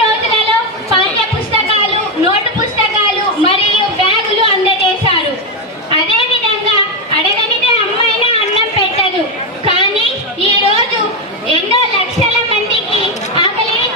రోజులలో పాఠ్య పుస్తకాలు, నోటు పుస్తకాలు మరియు బ్యాగులు అందజేశారు. అదేవిధంగా అడగనిదే అమ్మైనా అన్నం పెట్టదు. కానీ ఈ రోజు ఎన్నో లక్షల మందికి ఆకలిని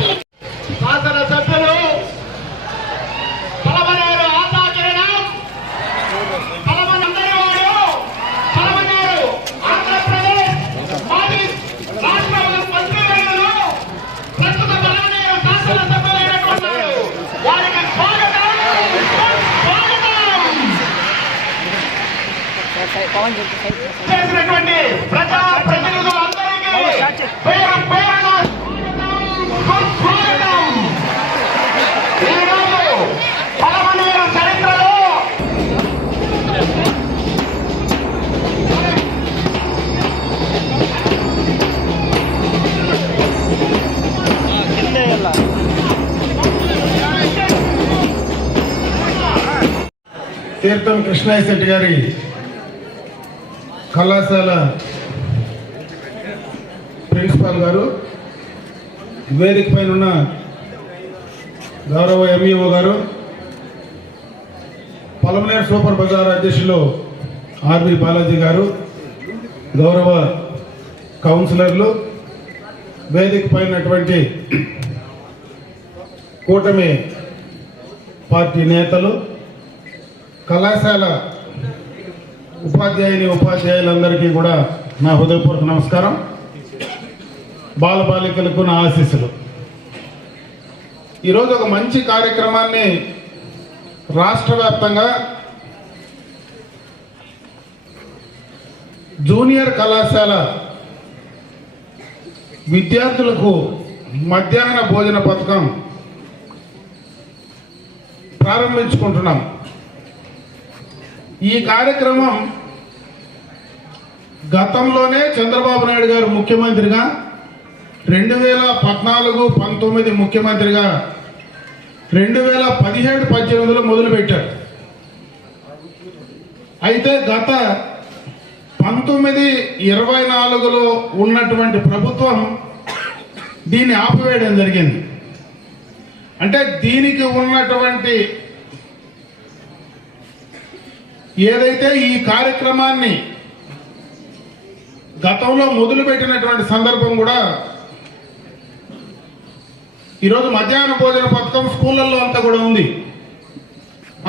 చేసినటువంటి ప్రజా ప్రతినిధులందరికీ పేరు పేరున స్వాగతం. ఈరోజు పలమనేరు చరిత్రలో తీర్థం కృష్ణయ్య శెట్టి గారి కళాశాల ప్రిన్సిపాల్ గారు, వేదిక పైన ఉన్న గౌరవ ఎంఈఓ గారు, పలమనేరు సూపర్ బజార్ అధ్యక్షులు ఆర్వి బాలాజీ గారు, గౌరవ కౌన్సిలర్లు, వేదిక పైనటువంటి కూటమి పార్టీ నేతలు, కళాశాల ఉపాధ్యాయులందరికీ కూడా నా హృదయపూర్వక నమస్కారం. బాలబాలికలకు నా ఆశీస్సులు. ఈరోజు ఒక మంచి కార్యక్రమాన్ని రాష్ట్ర వ్యాప్తంగా జూనియర్ కళాశాల విద్యార్థులకు మధ్యాహ్న భోజన పథకం ప్రారంభించుకుంటున్నాం. ఈ కార్యక్రమం గతంలోనే చంద్రబాబు నాయుడు గారు ముఖ్యమంత్రిగా 2014-19 ముఖ్యమంత్రిగా 2017-18లో మొదలుపెట్టారు. అయితే గత 19-24లో ఉన్నటువంటి ప్రభుత్వం దీన్ని ఆపివేయడం జరిగింది. అంటే దీనికి ఉన్నటువంటి ఏదైతే ఈ కార్యక్రమాన్ని గతంలో మొదలుపెట్టినటువంటి సందర్భం కూడా ఈరోజు మధ్యాహ్న భోజన పథకం స్కూళ్ళల్లో అంతా కూడా ఉంది.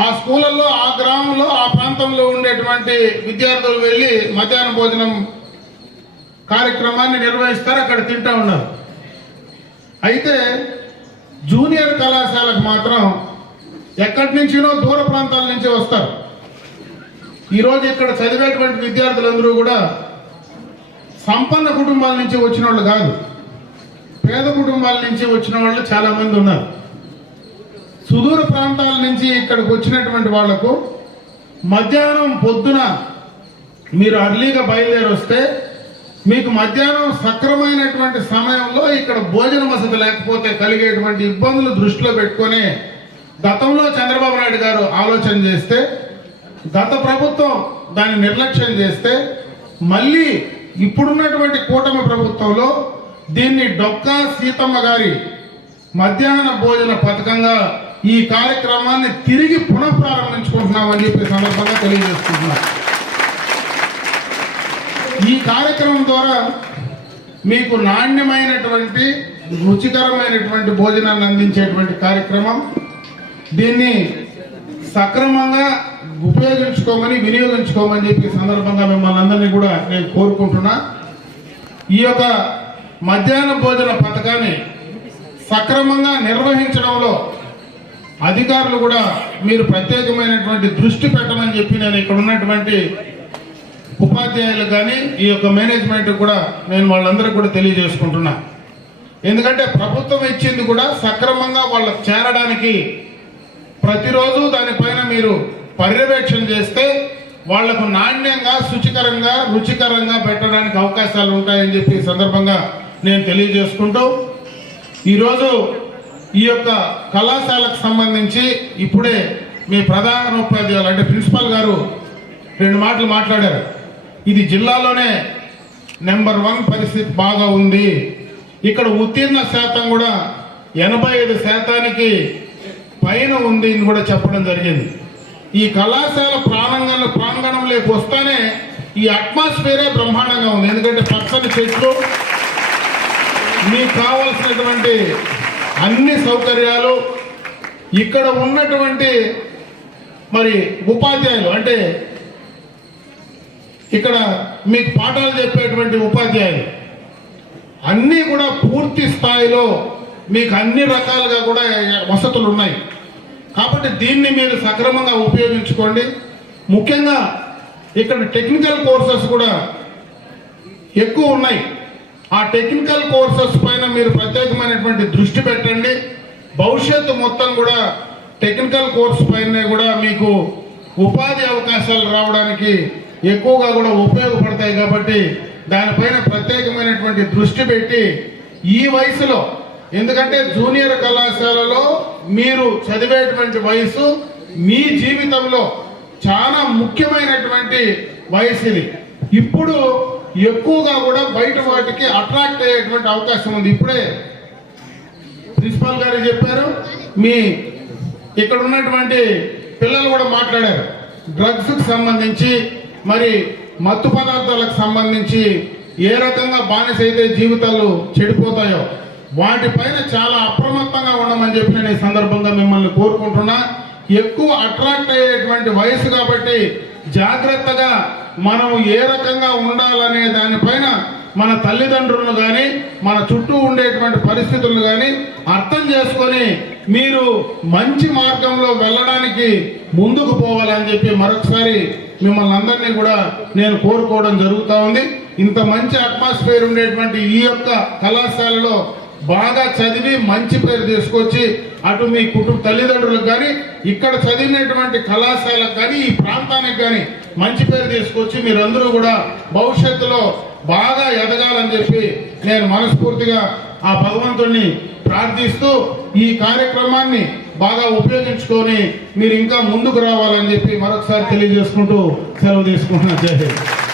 ఆ స్కూళ్ళల్లో, ఆ గ్రామంలో, ఆ ప్రాంతంలో ఉండేటువంటి విద్యార్థులు వెళ్ళి మధ్యాహ్న భోజనం కార్యక్రమాన్ని నిర్వహిస్తారు, అక్కడ తింటూ ఉన్నారు. అయితే జూనియర్ కళాశాలకు మాత్రం ఎక్కడి నుంచినో దూర ప్రాంతాల నుంచి వస్తారు. ఈరోజు ఇక్కడ చదివేటువంటి విద్యార్థులందరూ కూడా సంపన్న కుటుంబాల నుంచి వచ్చిన వాళ్ళు కాదు, పేద కుటుంబాల నుంచి వచ్చిన వాళ్ళు చాలామంది ఉన్నారు. సుదూర ప్రాంతాల నుంచి ఇక్కడికి వచ్చినటువంటి వాళ్లకు మధ్యాహ్నం పొద్దున మీరు అర్లీగా బయలుదేరి వస్తే మీకు మధ్యాహ్నం సక్రమైనటువంటి సమయంలో ఇక్కడ భోజన వసతి లేకపోతే కలిగేటువంటి ఇబ్బందులు దృష్టిలో పెట్టుకొని గతంలో చంద్రబాబు నాయుడు గారు ఆలోచన చేస్తే, గత ప్రభుత్వం దాన్ని నిర్లక్ష్యం చేస్తే, మళ్ళీ ఇప్పుడున్నటువంటి కూటమి ప్రభుత్వంలో దీన్ని డొక్కా సీతమ్మ గారి మధ్యాహ్న భోజన పథకంగా ఈ కార్యక్రమాన్ని తిరిగి పునఃప్రారంభించుకుంటున్నామని చెప్పి సందర్భంగా తెలియజేస్తున్నాం. ఈ కార్యక్రమం ద్వారా మీకు నాణ్యమైనటువంటి, రుచికరమైనటువంటి భోజనాన్ని అందించేటువంటి కార్యక్రమం. దీన్ని సక్రమంగా ఉపయోగించుకోమని, వినియోగించుకోమని చెప్పి సందర్భంగా మిమ్మల్ని అందరినీ కూడా నేను కోరుకుంటున్నా. ఈ యొక్క మధ్యాహ్న భోజన పథకాన్ని సక్రమంగా నిర్వహించడంలో అధికారులు కూడా మీరు ప్రత్యేకమైనటువంటి దృష్టి పెట్టమని చెప్పి నేను ఇక్కడ ఉన్నటువంటి ఉపాధ్యాయులు కానీ ఈ యొక్క మేనేజ్మెంట్ కూడా నేను వాళ్ళందరికీ కూడా తెలియజేసుకుంటున్నా. ఎందుకంటే ప్రభుత్వం ఇచ్చింది కూడా సక్రమంగా వాళ్ళకి చేరడానికి ప్రతిరోజు దానిపైన మీరు పర్యవేక్షణ చేస్తే వాళ్లకు నాణ్యంగా శుచికరంగా రుచికరంగా పెట్టడానికి అవకాశాలు ఉంటాయని చెప్పి ఈ సందర్భంగా నేను తెలియజేసుకుంటూ ఈరోజు ఈ యొక్క కళాశాలకు సంబంధించి ఇప్పుడే మీ ప్రధానోపాధ్యాయులు అంటే ప్రిన్సిపాల్ గారు 2 మాటలు మాట్లాడారు. ఇది జిల్లాలోనే నెంబర్ 1 పరిస్థితి బాగా ఉంది. ఇక్కడ ఉత్తీర్ణ శాతం కూడా 85% పైన ఉంది అని కూడా చెప్పడం జరిగింది. ఈ కళాశాల ప్రాంగణంలోకి వస్తేనే ఈ అట్మాస్ఫియరే బ్రహ్మాండంగా ఉంది. ఎందుకంటే పచ్చని చెట్లు, మీకు కావలసినటువంటి అన్ని సౌకర్యాలు, ఇక్కడ ఉన్నటువంటి మరి ఉపాధ్యాయులు అంటే ఇక్కడ మీకు పాఠాలు చెప్పేటువంటి ఉపాధ్యాయులు అన్నీ కూడా పూర్తి స్థాయిలో మీకు అన్ని రకాలుగా కూడా వసతులు ఉన్నాయి. కాబట్టి దీన్ని మీరు సక్రమంగా ఉపయోగించుకోండి. ముఖ్యంగా ఇక్కడ టెక్నికల్ కోర్సెస్ కూడా ఎక్కువ ఉన్నాయి. ఆ టెక్నికల్ కోర్సెస్ పైన మీరు ప్రత్యేకమైనటువంటి దృష్టి పెట్టండి. భవిష్యత్తు మొత్తం కూడా టెక్నికల్ కోర్స్ పైన కూడా మీకు ఉపాధి అవకాశాలు రావడానికి ఎక్కువగా కూడా ఉపయోగపడతాయి. కాబట్టి దానిపైన ప్రత్యేకమైనటువంటి దృష్టి పెట్టి ఈ వయసులో, ఎందుకంటే జూనియర్ కళాశాలలో మీరు చదివేటువంటి వయసు మీ జీవితంలో చాలా ముఖ్యమైనటువంటి వయసు ఇది. ఇప్పుడు ఎక్కువగా కూడా బయట వాటికి అట్రాక్ట్ అయ్యేటువంటి అవకాశం ఉంది. ఇప్పుడే ప్రిన్సిపాల్ గారు చెప్పారు, మీ ఇక్కడ ఉన్నటువంటి పిల్లలు కూడా మాట్లాడారు. డ్రగ్స్కి సంబంధించి మరి మత్తు పదార్థాలకు సంబంధించి ఏ రకంగా బానిస అయితే జీవితాలు చెడిపోతాయో వాటిపైన చాలా అప్రమత్తంగా ఉండమని చెప్పి నేను ఈ సందర్భంగా మిమ్మల్ని కోరుకుంటున్నా. ఎక్కువ అట్రాక్ట్ అయ్యేటువంటి వయసు కాబట్టి జాగ్రత్తగా మనం ఏ రకంగా ఉండాలనే దానిపైన మన తల్లిదండ్రులను కానీ మన చుట్టూ ఉండేటువంటి పరిస్థితులను కానీ అర్థం చేసుకొని మీరు మంచి మార్గంలో వెళ్ళడానికి ముందుకు పోవాలని చెప్పి మరొకసారి మిమ్మల్ని అందరినీ కూడా నేను కోరుకోవడం జరుగుతూ ఉంది. ఇంత మంచి అట్మాస్ఫియర్ ఉండేటువంటి ఈ యొక్క కళాశాలలో బాగా చదివి మంచి పేరు తీసుకొచ్చి అటు మీ కుటుంబ తల్లిదండ్రులకు కానీ ఇక్కడ చదివినటువంటి కళాశాలకు కానీ ఈ ప్రాంతానికి కానీ మంచి పేరు తీసుకొచ్చి మీరందరూ కూడా భవిష్యత్తులో బాగా ఎదగాలని చెప్పి నేను మనస్ఫూర్తిగా ఆ భగవంతుడిని ప్రార్థిస్తూ ఈ కార్యక్రమాన్ని బాగా ఉపయోగించుకొని మీరు ఇంకా ముందుకు రావాలని చెప్పి మరొకసారి తెలియజేసుకుంటూ సెలవు తీసుకుంటున్నా. జై హింద్.